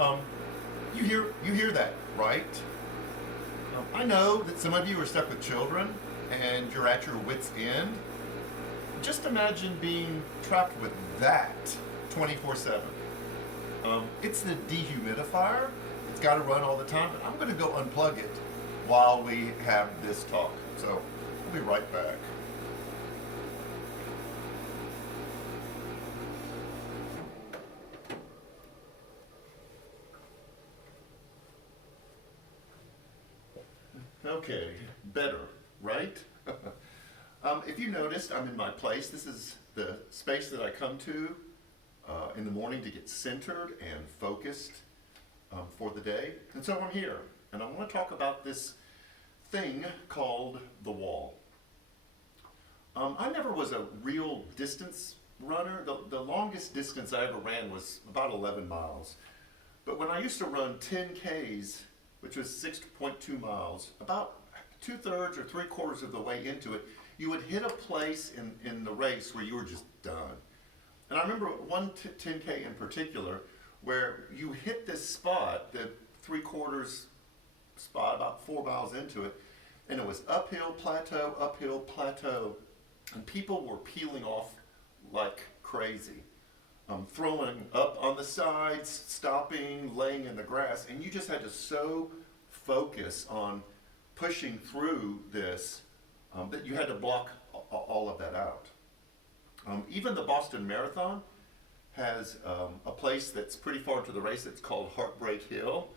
Um, you hear that, right? I know that some of you are stuck with children and you're at your wits' end. Just imagine being trapped with that 24/7. It's the dehumidifier. It's got to run all the time, but I'm going to go unplug it while we have this talk. So I'll be right back. Okay, better, right? If you noticed, I'm in my place. This is the space that I come to in the morning to get centered and focused for the day. And so I'm here, and I want to talk about this thing called the wall. I never was a real distance runner. The longest distance I ever ran was about 11 miles. But when I used to run 10 Ks, which was 6.2 miles, about two-thirds or three-quarters of the way into it, you would hit a place in the race where you were just done. And I remember one 10K in particular where you hit this spot, the three-quarters spot, about 4 miles into it, and it was uphill plateau, and people were peeling off like crazy. Throwing up on the sides, stopping, laying in the grass, and you just had to so focus on pushing through this that you had to block all of that out. Even the Boston Marathon has a place that's pretty far to the race. It's called Heartbreak Hill.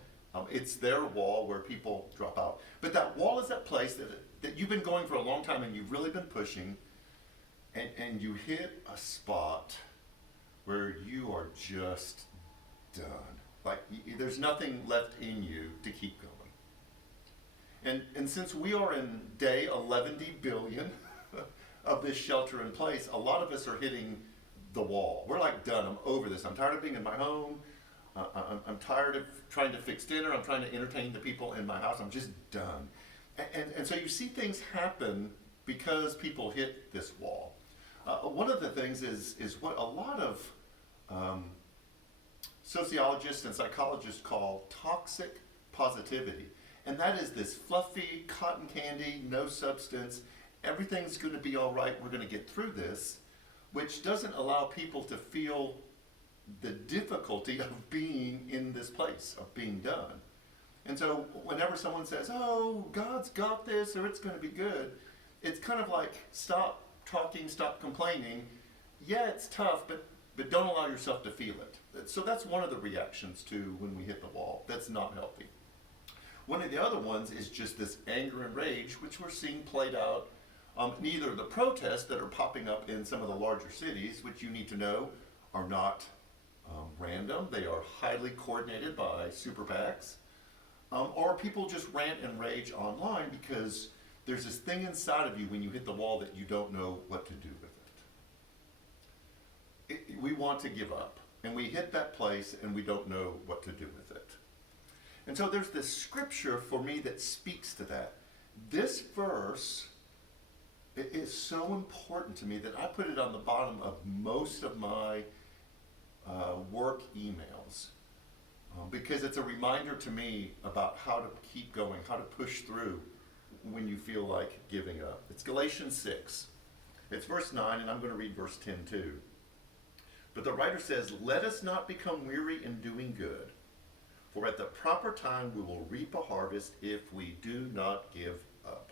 It's their wall where people drop out. But that wall is that place that you've been going for a long time and you've really been pushing, and you hit a spot where you are just done. Like there's nothing left in you to keep going. And since we are in day 11 billion of this shelter in place, a lot of us are hitting the wall. We're like done. I'm over this. I'm tired of being in my home. I'm tired of trying to fix dinner. I'm trying to entertain the people in my house. I'm just done. And so you see things happen because people hit this wall. One of the things is what a lot of sociologists and psychologists call toxic positivity. And that is this fluffy, cotton candy, no substance, everything's going to be all right, we're going to get through this, which doesn't allow people to feel the difficulty of being in this place, of being done. And so whenever someone says, oh, God's got this, or it's going to be good, it's kind of like, stop talking, stop complaining. Yeah, it's tough, but don't allow yourself to feel it. So that's one of the reactions to when we hit the wall. That's not healthy. One of the other ones is just this anger and rage, which we're seeing played out in either the protests that are popping up in some of the larger cities, which you need to know are not random. They are highly coordinated by super PACs. Or people just rant and rage online because there's this thing inside of you when you hit the wall that you don't know what to do with it. We want to give up, and we hit that place and we don't know what to do with it. And so there's this scripture for me that speaks to that. This verse is so important to me that I put it on the bottom of most of my work emails because it's a reminder to me about how to keep going, how to push through when you feel like giving up. It's Galatians 6. It's verse 9, and I'm going to read verse 10 too. But the writer says, let us not become weary in doing good, for at the proper time we will reap a harvest if we do not give up.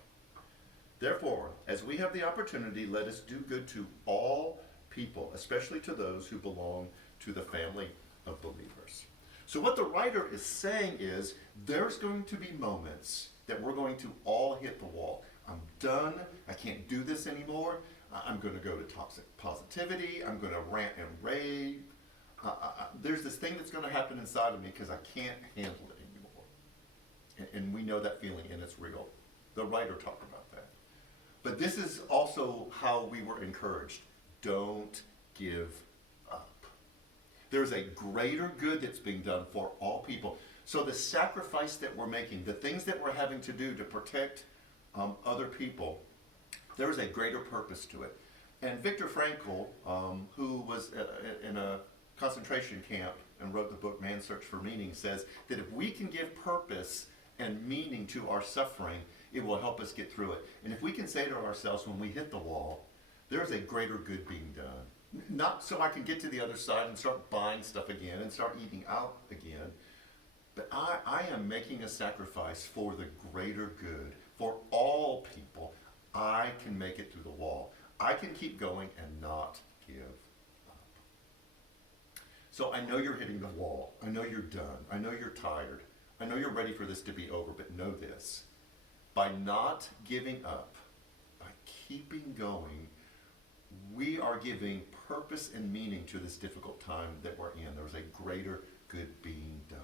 Therefore, as we have the opportunity, let us do good to all people, especially to those who belong to the family of believers. So what the writer is saying is, there's going to be moments that we're going to all hit the wall. I'm done. I can't do this anymore. I'm going to go to toxic positivity. I'm going to rant and rave. There's this thing that's going to happen inside of me because I can't handle it anymore. And we know that feeling, and it's real. The writer talked about that. But this is also how we were encouraged. Don't give up. There's a greater good that's being done for all people. So the sacrifice that we're making, the things that we're having to do to protect other people, there is a greater purpose to it. And Viktor Frankl, who was in a concentration camp and wrote the book Man's Search for Meaning, says that if we can give purpose and meaning to our suffering, it will help us get through it. And if we can say to ourselves when we hit the wall, there's a greater good being done. Not so I can get to the other side and start buying stuff again and start eating out again, but I am making a sacrifice for the greater good, for all people. I can make it through the wall. I can keep going and not give up. So I know you're hitting the wall. I know you're done. I know you're tired. I know you're ready for this to be over, but know this. By not giving up, by keeping going, we are giving purpose and meaning to this difficult time that we're in. There's a greater good being done.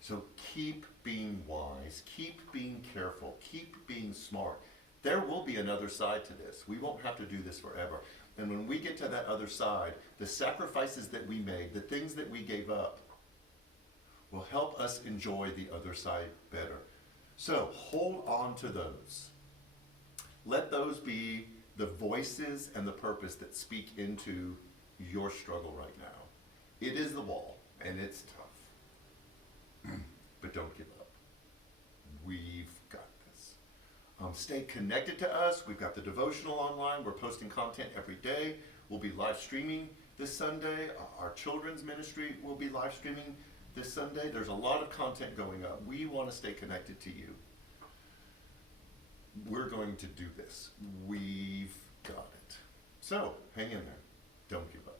So keep being wise, keep being careful, keep being smart. There will be another side to this. We won't have to do this forever. And when we get to that other side, the sacrifices that we made, the things that we gave up, will help us enjoy the other side better. So hold on to those. Let those be the voices and the purpose that speak into your struggle right now. It is the wall, and it's tough. But don't give up. We've got this. Stay connected to us. We've got the devotional online. We're posting content every day. We'll be live streaming this Sunday. Our children's ministry will be live streaming this Sunday. There's a lot of content going up. We want to stay connected to you. We're going to do this. We've got it. So hang in there. Don't give up.